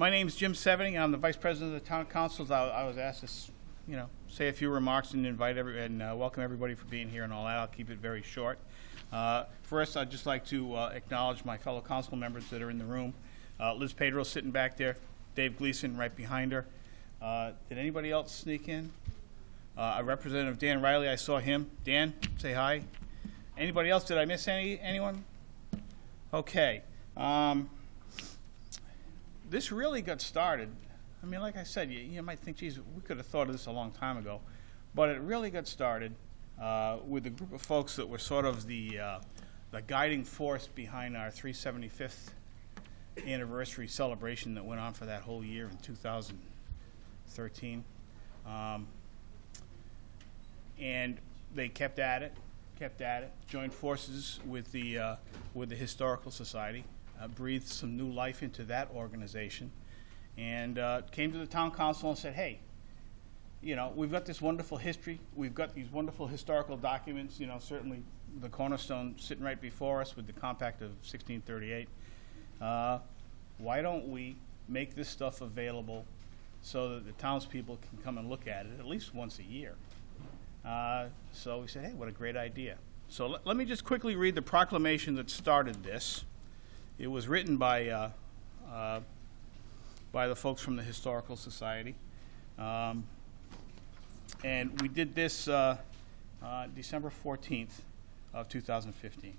My name's Jim Seventy. I'm the Vice President of the Town Council. I was asked to, say a few remarks and invite welcome everybody for being here and all that. I'll keep it very short. First, I'd just like to acknowledge my fellow council members that are in the room. Liz Pedro sitting back there, Dave Gleason right behind her. Did anybody else sneak in? Representative Dan Riley, I saw him. Dan, say hi. Anybody else? Did I miss anyone? Okay. This really got started. I mean, like I said, you might think, geez, we could have thought of this a long time ago. But it really got started with a group of folks that were sort of the guiding force behind our 375th anniversary celebration that went on for that whole year in 2013. And they kept at it, joined forces with the Historical Society, breathed some new life into that organization, and came to the town council and said, hey, we've got this wonderful history, we've got these wonderful historical documents, certainly the cornerstone sitting right before us with the compact of 1638. Why don't we make this stuff available so that the townspeople can come and look at it at least once a year? So we said, hey, what a great idea. So let me just quickly read the proclamation that started this. It was written by the folks from the Historical Society. And we did this December 14th of 2015.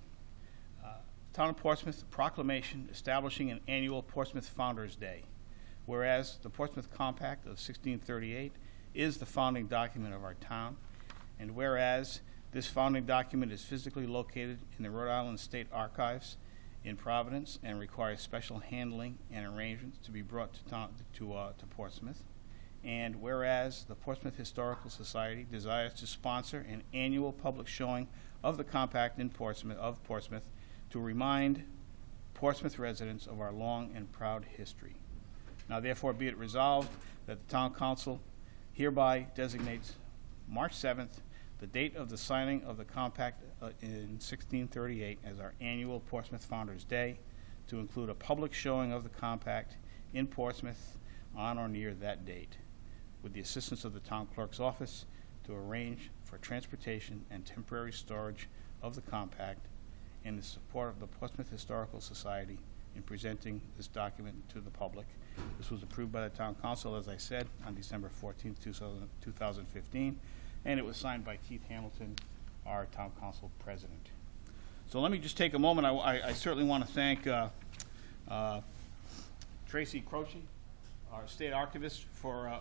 Town of Portsmouth proclamation establishing an annual Portsmouth Founders Day. Whereas the Portsmouth Compact of 1638 is the founding document of our town, and whereas this founding document is physically located in the Rhode Island State Archives in Providence and requires special handling and arrangements to be brought to Portsmouth, and whereas the Portsmouth Historical Society desires to sponsor an annual public showing of the compact in Portsmouth to remind Portsmouth residents of our long and proud history. Now therefore be it resolved that the Town Council hereby designates March 7th, the date of the signing of the compact in 1638, as our annual Portsmouth Founders Day, to include a public showing of the compact in Portsmouth on or near that date, with the assistance of the Town Clerk's office to arrange for transportation and temporary storage of the compact, and the support of the Portsmouth Historical Society in presenting this document to the public. This was approved by the Town Council, as I said, on December 14th, 2015, and it was signed by Keith Hamilton, our Town Council President. So let me just take a moment. I certainly want to thank Tracy Croce, our state archivist, for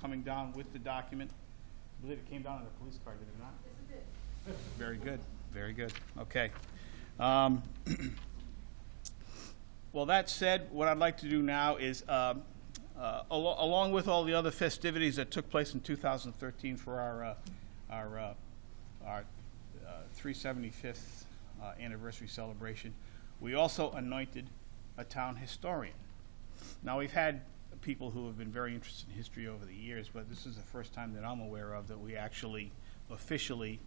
coming down with the document. I believe it came down in a police car, did it not? Yes, it did. Very good, very good. Okay. Well, that said, what I'd like to do now is, along with all the other festivities that took place in 2013 for our 375th anniversary celebration, we also anointed a town historian. Now, we've had people who have been very interested in history over the years, but this is the first time that I'm aware of that we actually officially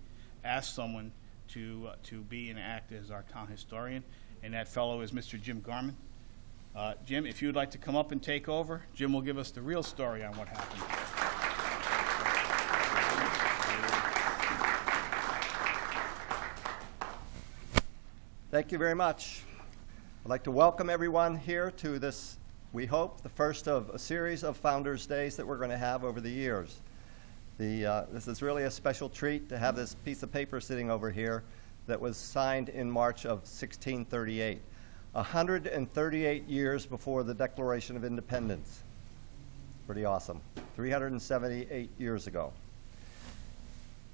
asked someone to be and act as our town historian, and that fellow is Mr. Jim Garman. Jim, if you'd like to come up and take over, Jim will give us the real story on what happened. Thank you very much. I'd like to welcome everyone here to this, we hope, the first of a series of Founders Days that we're going to have over the years. This is really a special treat to have this piece of paper sitting over here that was signed in March of 1638, 138 years before the Declaration of Independence. Pretty awesome. 378 years ago.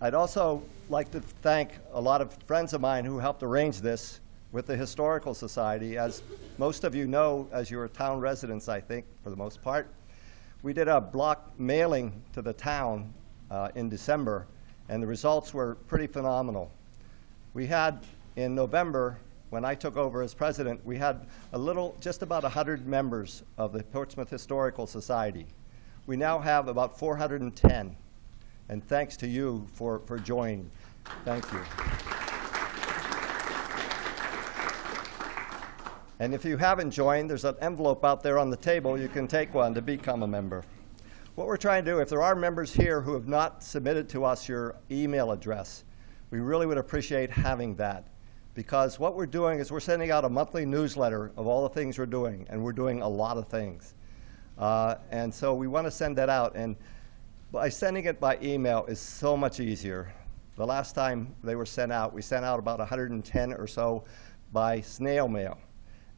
I'd also like to thank a lot of friends of mine who helped arrange this with the Historical Society. As most of you know, as you're town residents, I think, for the most part, we did a block mailing to the town in December, and the results were pretty phenomenal. We had, in November, when I took over as president, we had just about 100 members of the Portsmouth Historical Society. We now have about 410, and thanks to you for joining. Thank you. And if you haven't joined, there's an envelope out there on the table. You can take one to become a member. What we're trying to do, if there are members here who have not submitted to us your email address, we really would appreciate having that. Because what we're doing is we're sending out a monthly newsletter of all the things we're doing, and we're doing a lot of things. And so we want to send that out, and by sending it by email is so much easier. The last time they were sent out, we sent out about 110 or so by snail mail.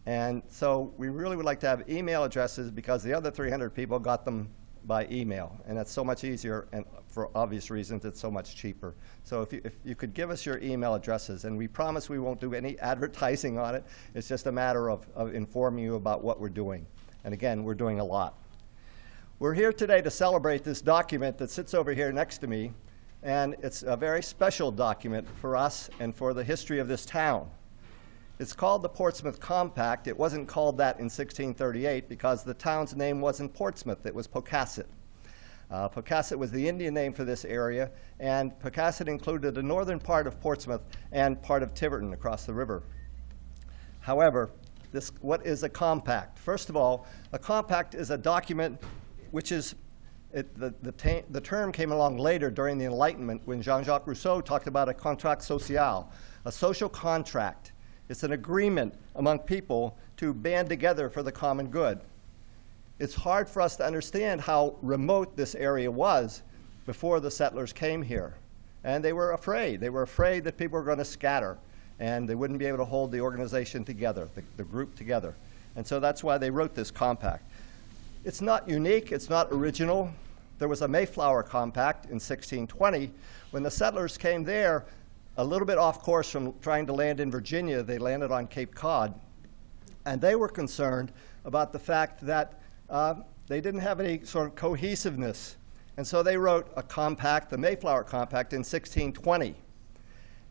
And so we really would like to have email addresses because the other 300 people got them by email, and that's so much easier, and for obvious reasons, it's so much cheaper. So if you could give us your email addresses, and we promise we won't do any advertising on it. It's just a matter of informing you about what we're doing. And again, we're doing a lot. We're here today to celebrate this document that sits over here next to me, and it's a very special document for us and for the history of this town. It's called the Portsmouth Compact. It wasn't called that in 1638 because the town's name wasn't Portsmouth, it was Pocasset. Pocasset was the Indian name for this area, and Pocasset included the northern part of Portsmouth and part of Tiverton across the river. However, what is a compact? First of all, a compact is a document which is, the term came along later during the Enlightenment when Jean-Jacques Rousseau talked about a contrat social, a social contract. It's an agreement among people to band together for the common good. It's hard for us to understand how remote this area was before the settlers came here. And they were afraid. They were afraid that people were going to scatter and they wouldn't be able to hold the organization together, the group together. And so that's why they wrote this compact. It's not unique. It's not original. There was a Mayflower Compact in 1620. When the settlers came there, a little bit off course from trying to land in Virginia, they landed on Cape Cod. And they were concerned about the fact that they didn't have any sort of cohesiveness. And so they wrote a compact, the Mayflower Compact, in 1620.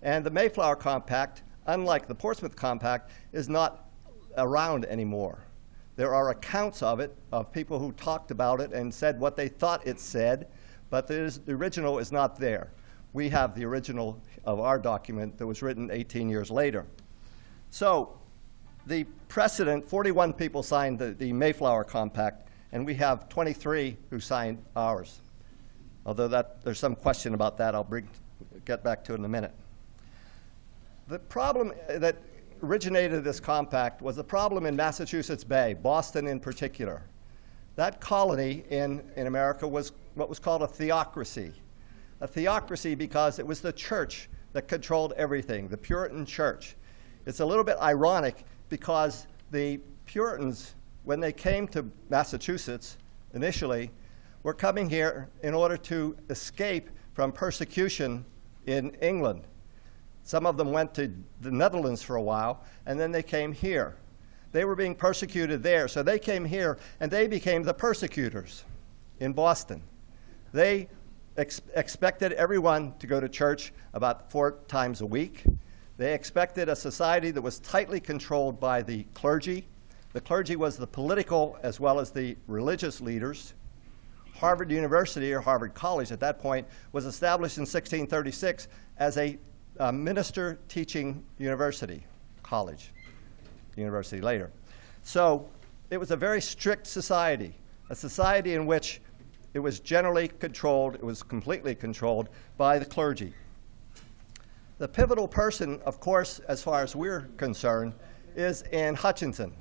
And the Mayflower Compact, unlike the Portsmouth Compact, is not around anymore. There are accounts of it, of people who talked about it and said what they thought it said, but the original is not there. We have the original of our document that was written 18 years later. So the precedent, 41 people signed the Mayflower Compact, and we have 23 who signed ours. Although there's some question about that, I'll get back to it in a minute. The problem that originated this compact was a problem in Massachusetts Bay, Boston in particular. That colony in America was what was called a theocracy. A theocracy because it was the church that controlled everything, the Puritan church. It's a little bit ironic because the Puritans, when they came to Massachusetts initially, were coming here in order to escape from persecution in England. Some of them went to the Netherlands for a while, and then they came here. They were being persecuted there, so they came here, and they became the persecutors in Boston. They expected everyone to go to church about 4 times a week. They expected a society that was tightly controlled by the clergy. The clergy was the political as well as the religious leaders. Harvard University, or Harvard College at that point, was established in 1636 as a minister teaching university, college, university later. So it was a very strict society, a society in which it was generally controlled, it was completely controlled by the clergy. The pivotal person, of course, as far as we're concerned, is Anne Hutchinson.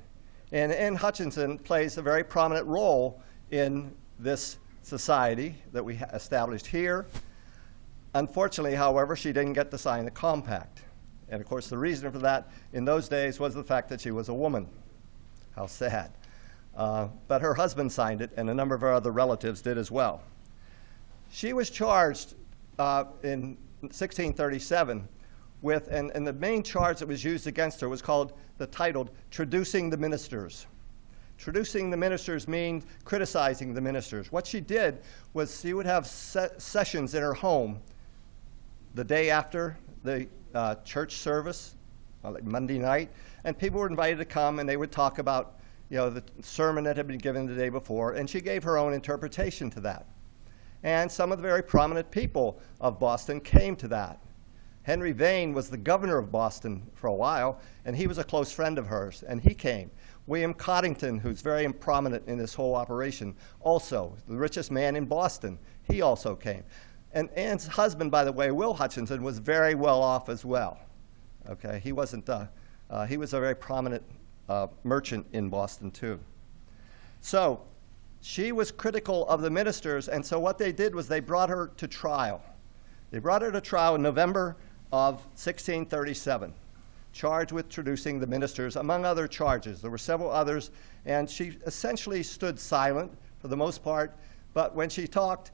And Anne Hutchinson plays a very prominent role in this society that we established here. Unfortunately, however, she didn't get to sign the compact. And of course, the reason for that in those days was the fact that she was a woman. How sad. But her husband signed it, and a number of her other relatives did as well. She was charged in 1637 with, and the main charge that was used against her was titled Traducing the Ministers. Traducing the ministers means criticizing the ministers. What she did was she would have sessions in her home the day after the church service, like Monday night, and people were invited to come and they would talk about the sermon that had been given the day before, and she gave her own interpretation to that. And some of the very prominent people of Boston came to that. Henry Vane was the governor of Boston for a while, and he was a close friend of hers, and he came. William Coddington, who's very prominent in this whole operation, also the richest man in Boston, he also came. And Anne's husband, by the way, Will Hutchinson, was very well off as well. Okay, he wasn't, he was a very prominent merchant in Boston too. So she was critical of the ministers, and so what they did was they brought her to trial. They brought her to trial in November of 1637, charged with traducing the ministers, among other charges. There were several others, and she essentially stood silent for the most part, but when she talked,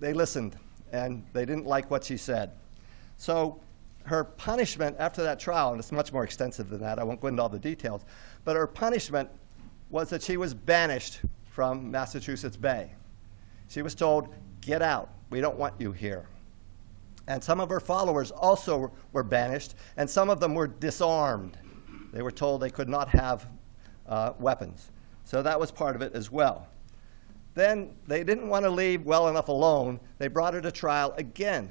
they listened, and they didn't like what she said. So her punishment after that trial, and it's much more extensive than that, I won't go into all the details, but her punishment was that she was banished from Massachusetts Bay. She was told, get out, we don't want you here. And some of her followers also were banished, and some of them were disarmed. They were told they could not have weapons. So that was part of it as well. Then they didn't want to leave well enough alone. They brought her to trial again,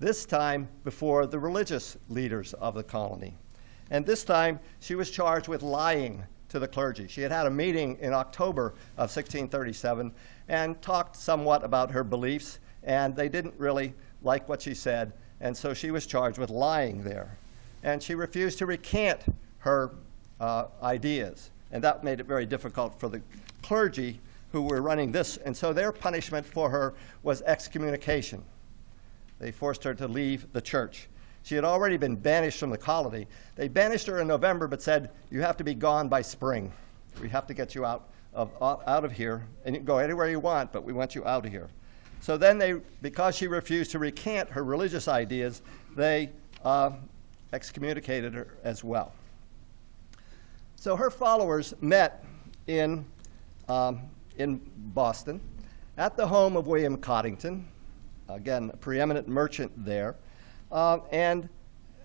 this time before the religious leaders of the colony. And this time she was charged with lying to the clergy. She had had a meeting in October of 1637 and talked somewhat about her beliefs, and they didn't really like what she said, and so she was charged with lying there. And she refused to recant her ideas, and that made it very difficult for the clergy who were running this, and so their punishment for her was excommunication. They forced her to leave the church. She had already been banished from the colony. They banished her in November but said, you have to be gone by spring. We have to get you out of here, and you can go anywhere you want, but we want you out of here. So then they, because she refused to recant her religious ideas, they excommunicated her as well. So her followers met in Boston at the home of William Coddington, again, a preeminent merchant there, and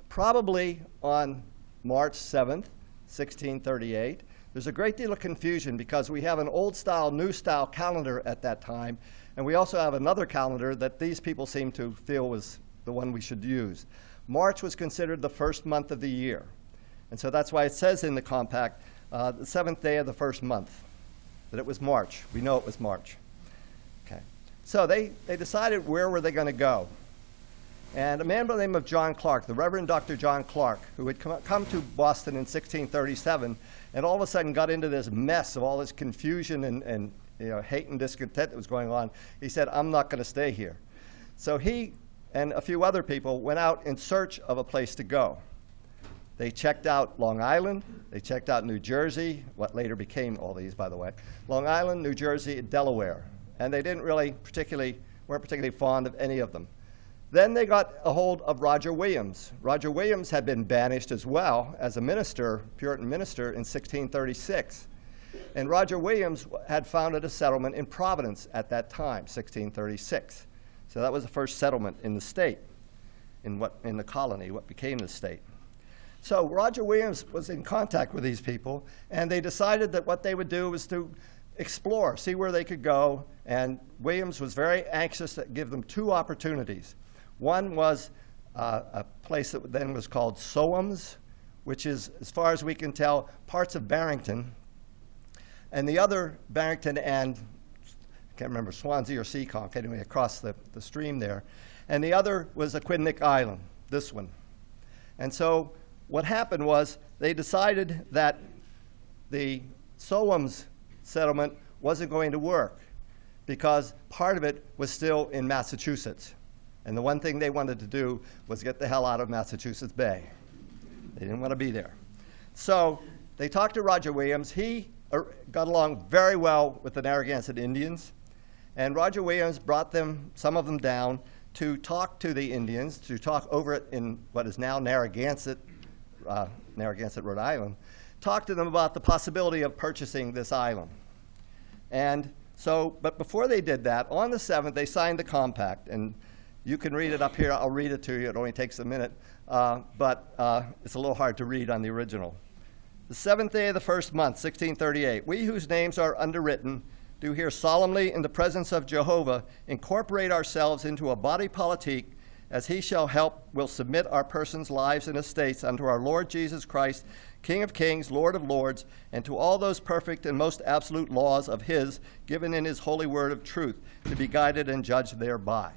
probably on March 7th, 1638, there's a great deal of confusion because we have an old style, new style calendar at that time, and we also have another calendar that these people seem to feel was the one we should use. March was considered the first month of the year. And so that's why it says in the compact, the seventh day of the first month, that it was March. We know it was March. Okay. So they decided where were they going to go. And a man by the name of John Clark, the Reverend Dr. John Clark, who had come to Boston in 1637, and all of a sudden got into this mess of all this confusion and hate and discontent that was going on, he said, I'm not going to stay here. So he and a few other people went out in search of a place to go. They checked out Long Island, they checked out New Jersey, what later became all these, by the way, Long Island, New Jersey, and Delaware. And they weren't particularly fond of any of them. Then they got a hold of Roger Williams. Roger Williams had been banished as well as a minister, Puritan minister, in 1636. And Roger Williams had founded a settlement in Providence at that time, 1636. So that was the first settlement in the state, in the colony, what became the state. So Roger Williams was in contact with these people, and they decided that what they would do was to explore, see where they could go, and Williams was very anxious to give them two opportunities. One was a place that then was called Soams, which is, as far as we can tell, parts of Barrington, and the other, Barrington and, I can't remember, Swansea or Seekonk, anyway, across the stream there. And the other was Aquidneck Island, this one. And so what happened was they decided that the Soams settlement wasn't going to work because part of it was still in Massachusetts. And the one thing they wanted to do was get the hell out of Massachusetts Bay. They didn't want to be there. So they talked to Roger Williams. He got along very well with the Narragansett Indians, and Roger Williams brought some of them down to talk to the Indians, to talk over it in what is now Narragansett, Rhode Island, talk to them about the possibility of purchasing this island. And so, but before they did that, on the 7th, they signed the compact, and you can read it up here. I'll read it to you. It only takes a minute, but it's a little hard to read on the original. The 7th day of the first month, 1638, we whose names are underwritten do here solemnly in the presence of Jehovah incorporate ourselves into a body politique as he shall help, will submit our persons, lives, and estates unto our Lord Jesus Christ, King of kings, Lord of lords, and to all those perfect and most absolute laws of his, given in his holy word of truth, to be guided and judged thereby.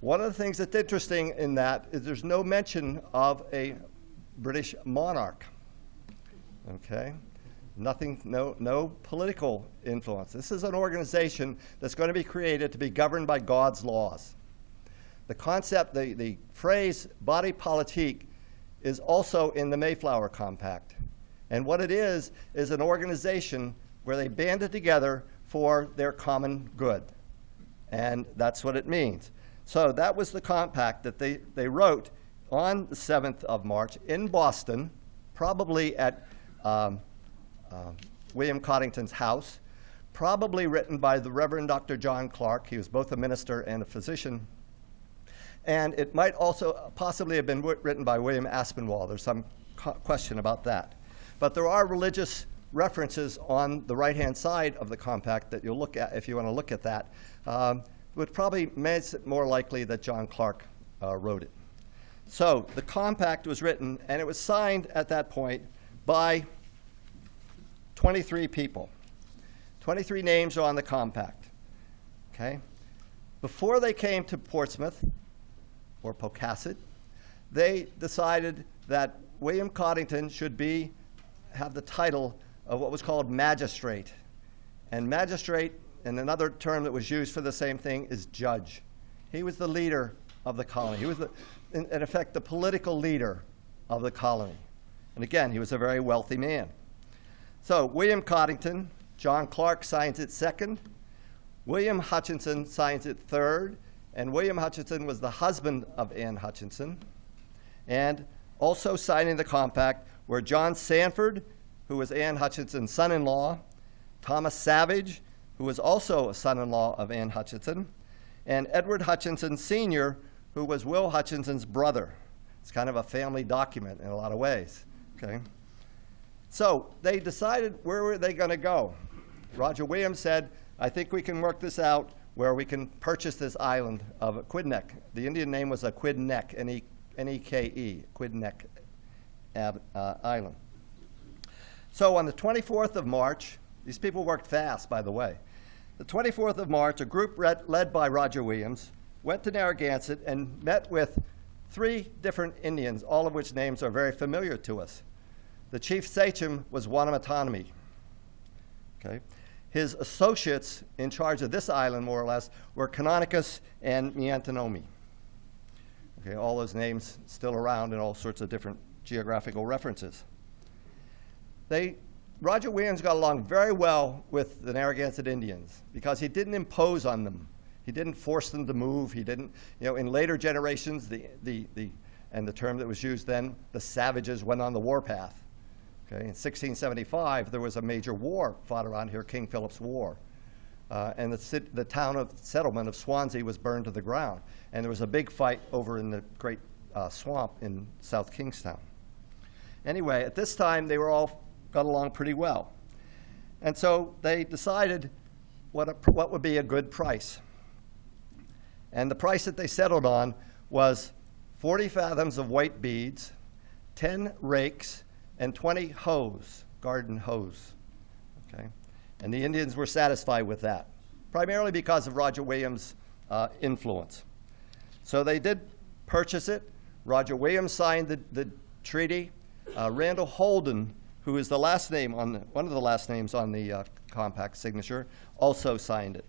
One of the things that's interesting in that is there's no mention of a British monarch. Okay? Nothing, no political influence. This is an organization that's going to be created to be governed by God's laws. The concept, the phrase body politique is also in the Mayflower Compact. And what it is an organization where they banded together for their common good. And that's what it means. So that was the compact that they wrote on the 7th of March in Boston, probably at William Coddington's house, probably written by the Reverend Dr. John Clark. He was both a minister and a physician. And it might also possibly have been written by William Aspinwall. There's some question about that. But there are religious references on the right-hand side of the compact that you'll look at if you want to look at that, which probably makes it more likely that John Clark wrote it. So the compact was written, and it was signed at that point by 23 people. 23 names are on the compact. Okay? Before they came to Portsmouth, or Pocasset, they decided that William Coddington should have the title of what was called magistrate. And magistrate, and another term that was used for the same thing, is judge. He was the leader of the colony. He was, in effect, the political leader of the colony. And again, he was a very wealthy man. So William Coddington, John Clark signs it second, William Hutchinson signs it third, and William Hutchinson was the husband of Anne Hutchinson. And also signing the compact were John Sanford, who was Anne Hutchinson's son-in-law, Thomas Savage, who was also a son-in-law of Anne Hutchinson, and Edward Hutchinson Sr., who was Will Hutchinson's brother. It's kind of a family document in a lot of ways. Okay? So they decided where were they going to go. Roger Williams said, I think we can work this out where we can purchase this island of Quidneck. The Indian name was Aquidneck, N-E-K-E, Quidneck Island. So on the 24th of March, these people worked fast, by the way. The 24th of March, a group led by Roger Williams went to Narragansett and met with 3 different Indians, all of which names are very familiar to us. The chief sachem was Wanamatanami. Okay? His associates in charge of this island, more or less, were Canonicus and Miantinomi. Okay, all those names still around in all sorts of different geographical references. Roger Williams got along very well with the Narragansett Indians because he didn't impose on them. He didn't force them to move. He didn't, in later generations, and the term that was used then, the savages went on the warpath. Okay, in 1675, there was a major war fought around here, King Philip's War. And the town of settlement of Swansea was burned to the ground. And there was a big fight over in the great swamp in South Kingstown. Anyway, at this time, they were all got along pretty well. And so they decided what would be a good price. And the price that they settled on was 40 fathoms of white beads, 10 rakes, and 20 hoes, garden hoes. Okay? And the Indians were satisfied with that, primarily because of Roger Williams' influence. So they did purchase it. Roger Williams signed the treaty. Randall Holden, who is the last name one of the last names on the compact signature, also signed it.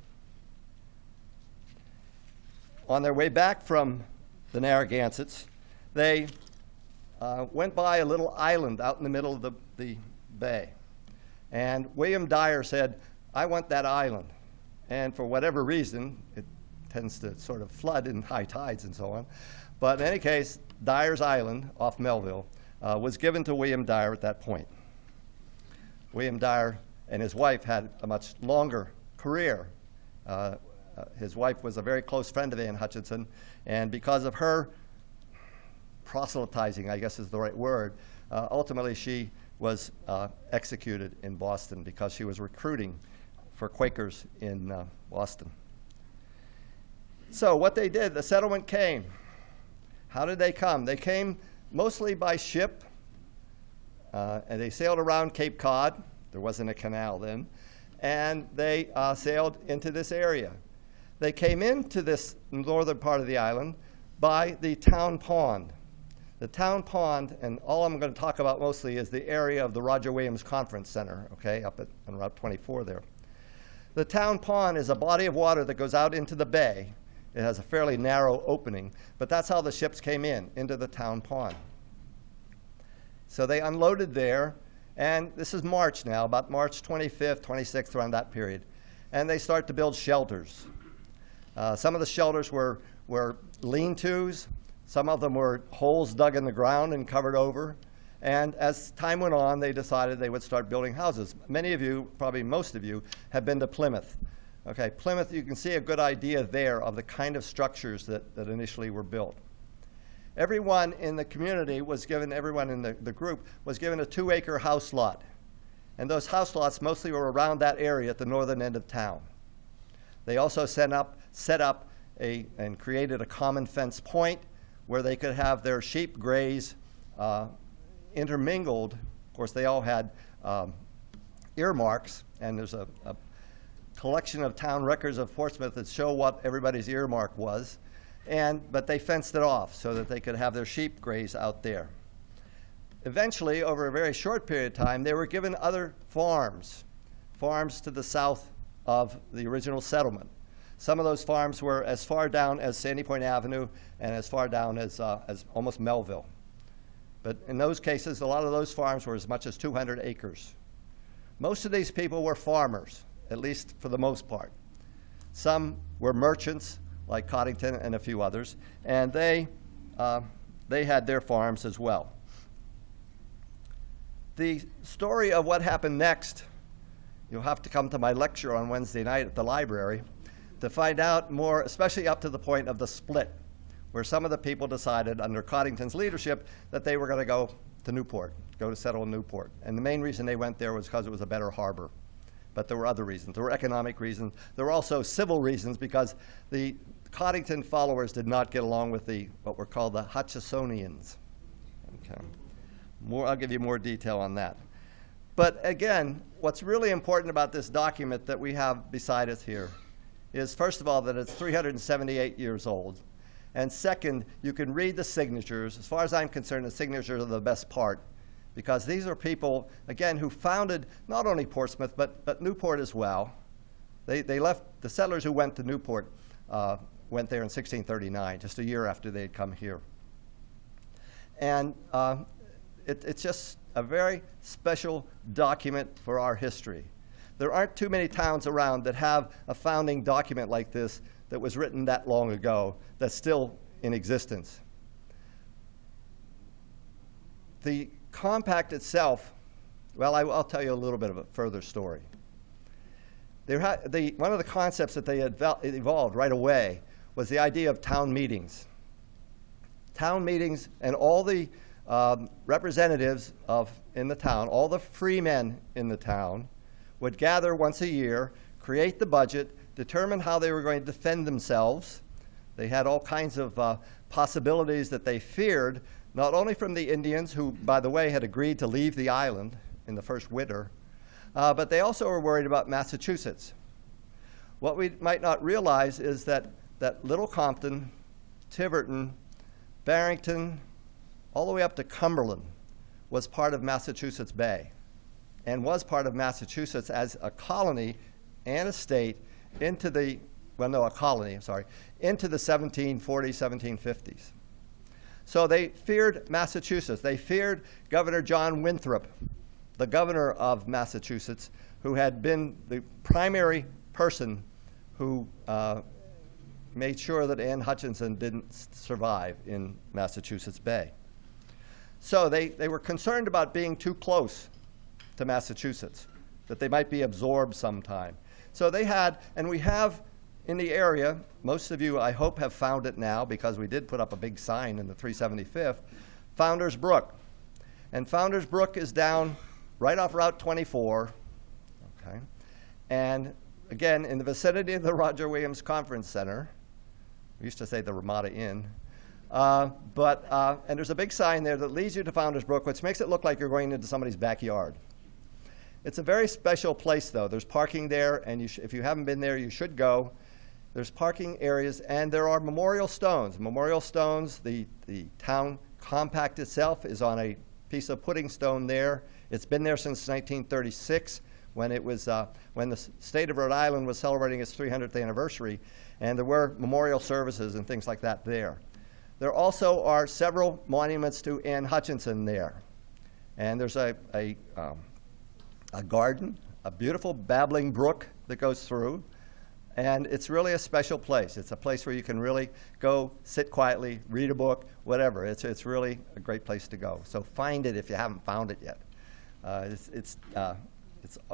On their way back from the Narragansetts, they went by a little island out in the middle of the bay. And William Dyer said, I want that island. And for whatever reason, it tends to sort of flood in high tides and so on. But in any case, Dyer's Island off Melville was given to William Dyer at that point. William Dyer and his wife had a much longer career. His wife was a very close friend of Anne Hutchinson, and because of her proselytizing, I guess is the right word, ultimately she was executed in Boston because she was recruiting for Quakers in Boston. So what they did, the settlement came. How did they come? They came mostly by ship, and they sailed around Cape Cod. There wasn't a canal then. And they sailed into this area. They came into this northern part of the island by the town pond. The town pond, and all I'm going to talk about mostly is the area of the Roger Williams Conference Center, okay, up on Route 24 there. The town pond is a body of water that goes out into the bay. It has a fairly narrow opening, but that's how the ships came into the town pond. So they unloaded there, and this is March now, about March 25th, 26th, around that period. And they start to build shelters. Some of the shelters were lean-tos. Some of them were holes dug in the ground and covered over. And as time went on, they decided they would start building houses. Many of you, probably most of you, have been to Plymouth. Okay, Plymouth, you can see a good idea there of the kind of structures that initially were built. Everyone in the community was given, everyone in the group was given a 2-acre house lot. And those house lots mostly were around that area at the northern end of town. They also set up and created a common fence point where they could have their sheep graze intermingled. Of course, they all had earmarks, and there's a collection of town records of Portsmouth that show what everybody's earmark was. But they fenced it off so that they could have their sheep graze out there. Eventually, over a very short period of time, they were given other farms to the south of the original settlement. Some of those farms were as far down as Sandy Point Avenue and as far down as almost Melville. But in those cases, a lot of those farms were as much as 200 acres. Most of these people were farmers, at least for the most part. Some were merchants, like Coddington and a few others, and they had their farms as well. The story of what happened next, you'll have to come to my lecture on Wednesday night at the library to find out more, especially up to the point of the split, where some of the people decided under Coddington's leadership that they were going to go to Newport, go to settle in Newport. And the main reason they went there was because it was a better harbor. But there were other reasons. There were economic reasons. There were also civil reasons, because the Coddington followers did not get along with what were called the Hutchisonians. Okay. I'll give you more detail on that. But again, what's really important about this document that we have beside us here is, first of all, that it's 378 years old. And second, you can read the signatures. As far as I'm concerned, the signatures are the best part, because these are people, again, who founded not only Portsmouth, but Newport as well. They left, the settlers who went to Newport went there in 1639, just a year after they had come here. And it's just a very special document for our history. There aren't too many towns around that have a founding document like this that was written that long ago, that's still in existence. The compact itself, well, I'll tell you a little bit of a further story. One of the concepts that they had evolved right away was the idea of town meetings. Town meetings, and all the representatives in the town, all the free men in the town, would gather once a year, create the budget, determine how they were going to defend themselves. They had all kinds of possibilities that they feared, not only from the Indians, who, by the way, had agreed to leave the island in the first winter, but they also were worried about Massachusetts. What we might not realize is that Little Compton, Tiverton, Barrington, all the way up to Cumberland was part of Massachusetts Bay, and was part of Massachusetts as a colony and a state into the 1740s, 1750s. So they feared Massachusetts. They feared Governor John Winthrop, the governor of Massachusetts, who had been the primary person who made sure that Anne Hutchinson didn't survive in Massachusetts Bay. So they were concerned about being too close to Massachusetts, that they might be absorbed sometime. So they had, and we have in the area, most of you I hope have found it now, because we did put up a big sign in the 375th, Founders Brook. And Founders Brook is down right off Route 24, okay? And again, in the vicinity of the Roger Williams Conference Center, We used to say the Ramada Inn. And there's a big sign there that leads you to Founder's Brook, which makes it look like you're going into somebody's backyard. It's a very special place, though. There's parking there, and if you haven't been there, you should go. There's parking areas, and there are memorial stones. Memorial stones, the town compact itself is on a piece of pudding stone there. It's been there since 1936, when it was when the state of Rhode Island was celebrating its 300th anniversary, and there were memorial services and things like that there. There also are several monuments to Anne Hutchinson there, and there's a garden, a beautiful babbling brook that goes through, and it's really a special place. It's a place where you can really go, sit quietly, read a book, whatever. It's really a great place to go. So find it if you haven't found it yet. It's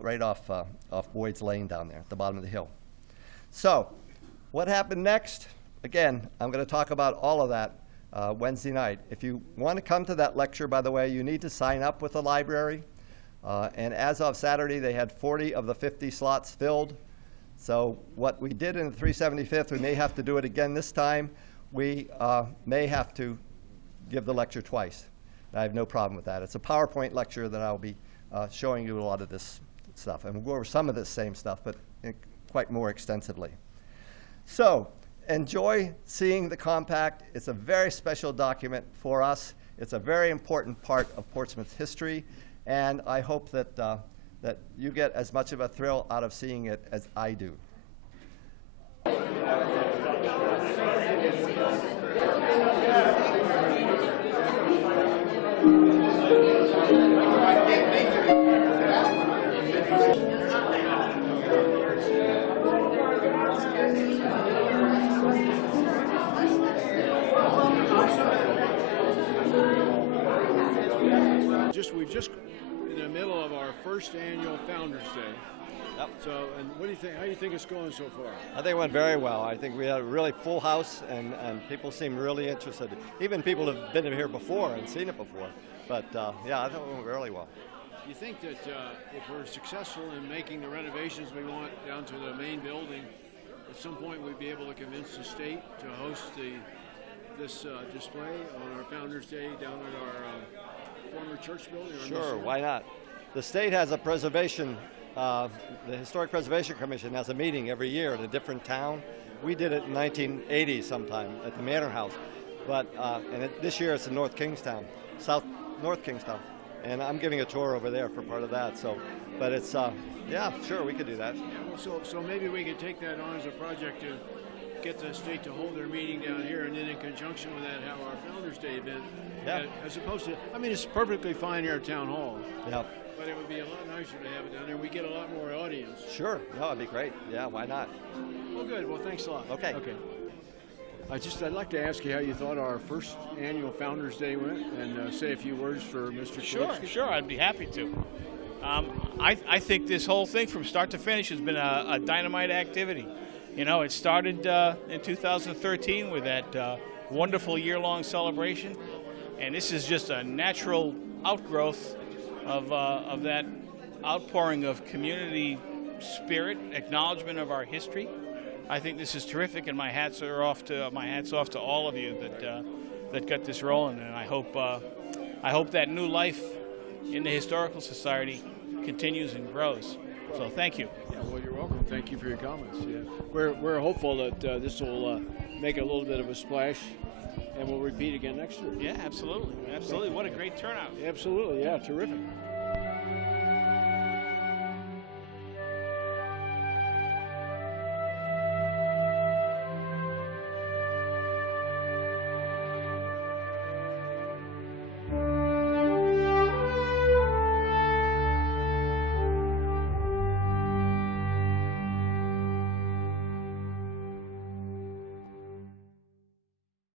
right off Boyd's Lane down there at the bottom of the hill. So what happened next? Again, I'm going to talk about all of that Wednesday night. If you want to come to that lecture, by the way, you need to sign up with the library. And as of Saturday, they had 40 of the 50 slots filled. So what we did in the 375th, we may have to do it again this time. We may have to give the lecture twice. I have no problem with that. It's a PowerPoint lecture that I'll be showing you a lot of this stuff. And we'll go over some of this same stuff, but quite more extensively. So enjoy seeing the compact. It's a very special document for us. It's a very important part of Portsmouth's history. And I hope that, that you get as much of a thrill out of seeing it as I do. We're just in the middle of our first annual Founders Day. Yep. So, and what do you think? How do you think it's going so far? I think it went very well. I think we had a really full house, and people seemed really interested. Even people have been here before and seen it before. But yeah, I thought it went really well. Do you think that if we're successful in making the renovations we want down to the main building, at some point we'd be able to convince the state to host this display on our Founders Day down at our former church building? Sure, why not? The state has a preservation, the Historic Preservation Commission has a meeting every year in a different town. We did it in 1980 sometime at the Manor House, but this year it's in North Kingstown, and I'm giving a tour over there for part of that. So, but it's yeah, sure, we could do that. Yeah, well, so maybe we could take that on as a project to get the state to hold their meeting down here, and then in conjunction with that, have our Founders Day event. Yeah. As opposed to, I mean, it's perfectly fine here at Town Hall. Yeah. But it would be a lot nicer to have it down there. We get a lot more audience. Sure. No, it'd be great. Yeah, why not? Well, good. Well, thanks a lot. Okay. Okay. I'd like to ask you how you thought our first annual Founders Day went, and say a few words for Mr. Krupski. Sure, I'd be happy to. I think this whole thing from start to finish has been a dynamite activity. You know, it started in 2013 with that wonderful year-long celebration, and this is just a natural outgrowth of that outpouring of community spirit, acknowledgement of our history. I think this is terrific, and my hats off to all of you that got this rolling, and I hope that new life in the Historical Society continues and grows. So thank you. Yeah, well, you're welcome. Thank you for your comments. Yeah, we're hopeful that this will make a little bit of a splash, and we'll repeat again next year. Yeah, absolutely. What a great turnout. Absolutely, yeah, terrific.